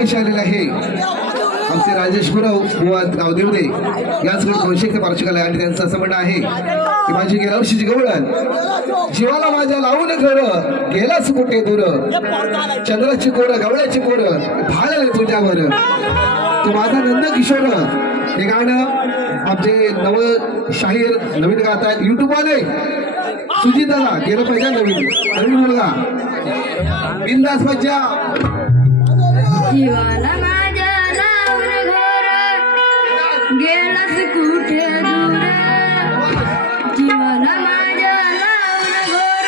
फरमाईश आलेला आहे आमचे राजेश गुरव बुवा गावदेवदे याचकडे कौशिक पार्शिकल आणि त्यांचं असं म्हणणं आहे की माझी गेल्या वर्षीची गवळण जीवाला माझ्या लावून घर गेलाच कुठे दूर चंद्राची कोर गवळ्याची कोर भाळले तुझ्यावर तो माझा नंद किशोर हे गाणं आमचे नव शाहीर नवीन गात आहेत युट्यूब वाले सुजिताला गेलं पाहिजे नवीन मुलगा बिंदास मज्जा जीवाला माझ्या लावून घर गेलास कुठे दूर जीवाला माझ्या लावून घर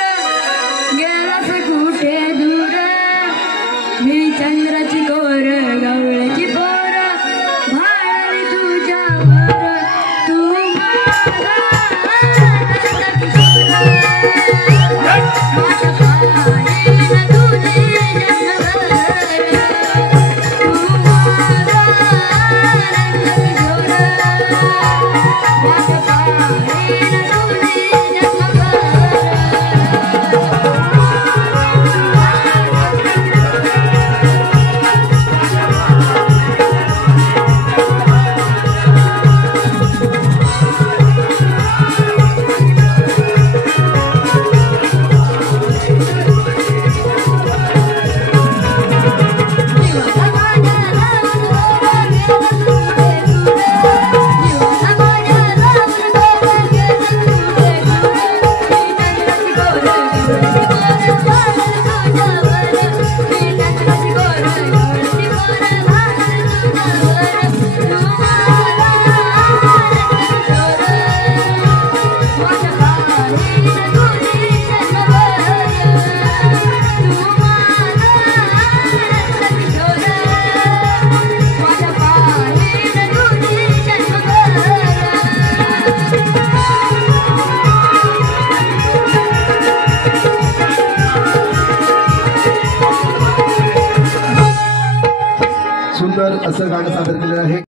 गेलास कुठे दूर मी चंद्राची कोर गवळ्याची पोर भाळली तुझ्यावर तू माझा सुंदर असं गाणं सादर केलेलं आहे।